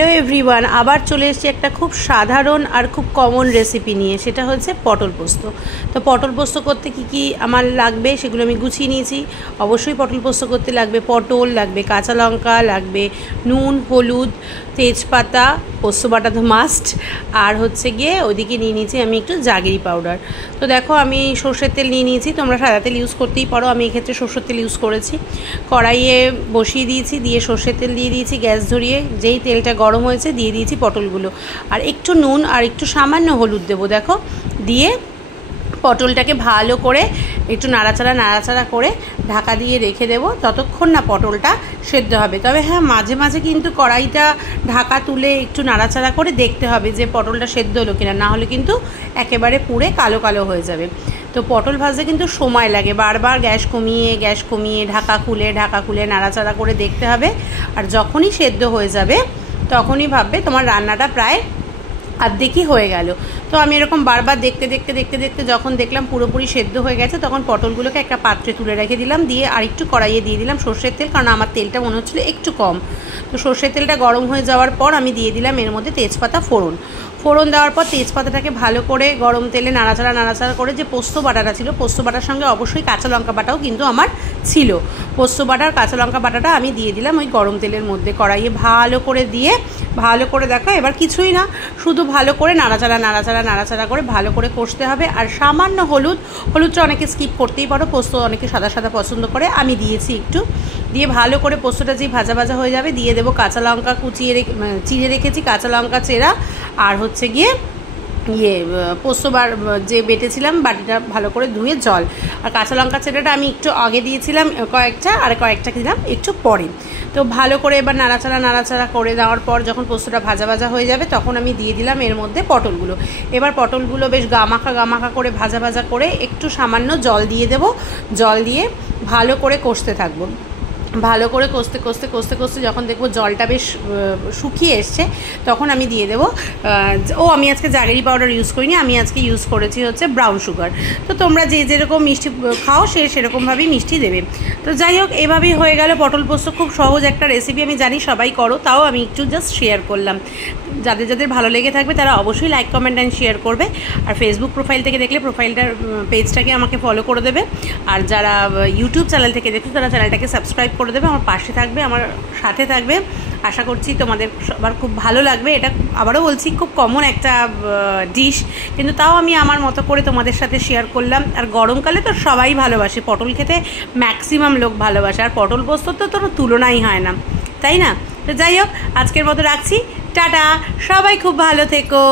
Hello everyone, আবার চলে এসেছি একটা খুব সাধারণ আর খুব কমন রেসিপি নিয়ে। সেটা হচ্ছে পটল পোস্ত। তো পটল পোস্ত করতে কি আমার লাগবে সেগুলো আমি গুছিয়ে নিয়েছি। অবশ্যই পটল পোস্ত করতে লাগবে পটল, লাগবে কাঁচা লঙ্কা, লাগবে নুন, হলুদ, তেজপাতা, পোস্ত বাটা তো মাস্ট, আর হচ্ছে গিয়ে ওইদিকে নিয়ে নিয়েছি আমি একটু জাগেরি পাউডার। তো দেখো আমি সর্ষের তেল নিয়ে নিয়েছি, তোমরা সাদা তেল ইউজ করতেই পারো, আমি এক্ষেত্রে সর্ষের তেল ইউজ করেছি। কড়াইয়ে বসিয়ে দিয়েছি, দিয়ে সর্ষের তেল দিয়ে দিয়েছি, গ্যাস ধরিয়ে যেই তেলটা গরম হয়েছে দিয়ে দিয়েছি পটলগুলো, আর একটু নুন আর একটু সামান্য হলুদ দেবো। দেখো দিয়ে পটলটাকে ভালো করে একটু নাড়াচাড়া করে ঢাকা দিয়ে রেখে দেবো ততক্ষণ না পটলটা সেদ্ধ হবে। তবে হ্যাঁ, মাঝে মাঝে কিন্তু কড়াইটা ঢাকা তুলে একটু নাড়াচাড়া করে দেখতে হবে যে পটলটা সেদ্ধ হলো কিনা, না হলে কিন্তু একেবারে পুড়ে কালো কালো হয়ে যাবে। তো পটল ভাজতে কিন্তু সময় লাগে, বারবার গ্যাস কমিয়ে ঢাকা খুলে নাড়াচাড়া করে দেখতে হবে। আর যখনই সেদ্ধ হয়ে যাবে তখনই ভাববে তোমার রান্নাটা প্রায় আর্ধেকই হয়ে গেল। তো আমি এরকম বারবার দেখতে যখন দেখলাম পুরোপুরি সেদ্ধ হয়ে গেছে, তখন পটলগুলোকে একটা পাত্রে তুলে রেখে দিলাম, দিয়ে আর একটু কড়াইয়ে দিয়ে দিলাম সর্ষের তেল, কারণ আমার তেলটা মনে হচ্ছিলো একটু কম। তো সর্ষের তেলটা গরম হয়ে যাওয়ার পর আমি দিয়ে দিলাম এর মধ্যে তেজপাতা ফোড়ন দেওয়ার পর তেজপাতাটাকে ভালো করে গরম তেলে নাড়াচাড়া করে যে পোস্ত বাটাটা ছিল, পোস্ত বাটার সঙ্গে অবশ্যই কাঁচা লঙ্কা বাটাও কিন্তু আমার ছিল। পোস্ত বাটার কাঁচা লঙ্কা বাটাটা আমি দিয়ে দিলাম ওই গরম তেলের মধ্যে, কড়াইয়ে ভালো করে দিয়ে ভালো করে দেখো এবার কিছুই না, শুধু ভালো করে নাড়াচাড়া করে ভালো করে কষতে হবে। আর সামান্য হলুদটা অনেকে স্কিপ করতেই পারো, পোস্ত অনেকে সাদা পছন্দ করে, আমি দিয়েছি একটু। দিয়ে ভালো করে পোস্তটা যেই ভাজা হয়ে যাবে দিয়ে দেবো কাঁচা লঙ্কা চিড়ে রেখেছি, কাঁচা লঙ্কা চেরা, আর হচ্ছে গিয়ে পোস্তবার যে বেটেছিলাম বাটিটা ভালো করে ধুয়ে জল, আর কাঁচা লঙ্কা চেরাটা আমি একটু আগে দিয়েছিলাম কয়েকটা, আর কয়েকটা দিলাম একটু পরে। তো ভালো করে এবার নাড়াচাড়া করে দেওয়ার পর যখন পোস্তটা ভাজা হয়ে যাবে তখন আমি দিয়ে দিলাম এর মধ্যে পটলগুলো। এবার পটলগুলো বেশ গামাখা করে ভাজা করে একটু সামান্য জল দিয়ে দেবো, জল দিয়ে ভালো করে কষতে থাকবো। ভালো করে কষতে যখন দেখবো জলটা বেশ শুকিয়ে এসছে তখন আমি দিয়ে দেবো আমি আজকে জাগেরি পাউডার ইউজ করিনি, আমি আজকে ইউজ করেছি হচ্ছে ব্রাউন সুগার। তো তোমরা যেরকম মিষ্টি খাও সেরকমভাবেই মিষ্টি দেবে। তো যাই হোক, এভাবেই হয়ে গেল পটল পোস্ত। খুব সহজ একটা রেসিপি, আমি জানি সবাই করো, তাও আমি একটু জাস্ট শেয়ার করলাম। যাদের ভালো লেগে থাকবে তারা অবশ্যই লাইক, কমেন্ট অ্যান্ড শেয়ার করবে। আর ফেসবুক প্রোফাইল থেকে দেখলে পেজটাকে আমাকে ফলো করে দেবে। আর যারা ইউটিউব চ্যানেল থেকে দেখছো তারা চ্যানেলটাকে সাবস্ক্রাইব করে দেবে, আমার পাশে থাকবে, আমার সাথে থাকবে। আশা করছি তোমাদের সবার খুব ভালো লাগবে। এটা আবারও বলছি খুব কমন একটা ডিশ, কিন্তু তাও আমি আমার মতো করে তোমাদের সাথে শেয়ার করলাম। আর গরমকালে তো সবাই ভালোবাসে পটল খেতে, ম্যাক্সিমাম লোক ভালোবাসে, আর পটল পোস্ত তো তুলনাই হয় না, তাই না? তো যাই হোক, আজকের মতো রাখছি, টাটা, সবাই খুব ভালো থেকো।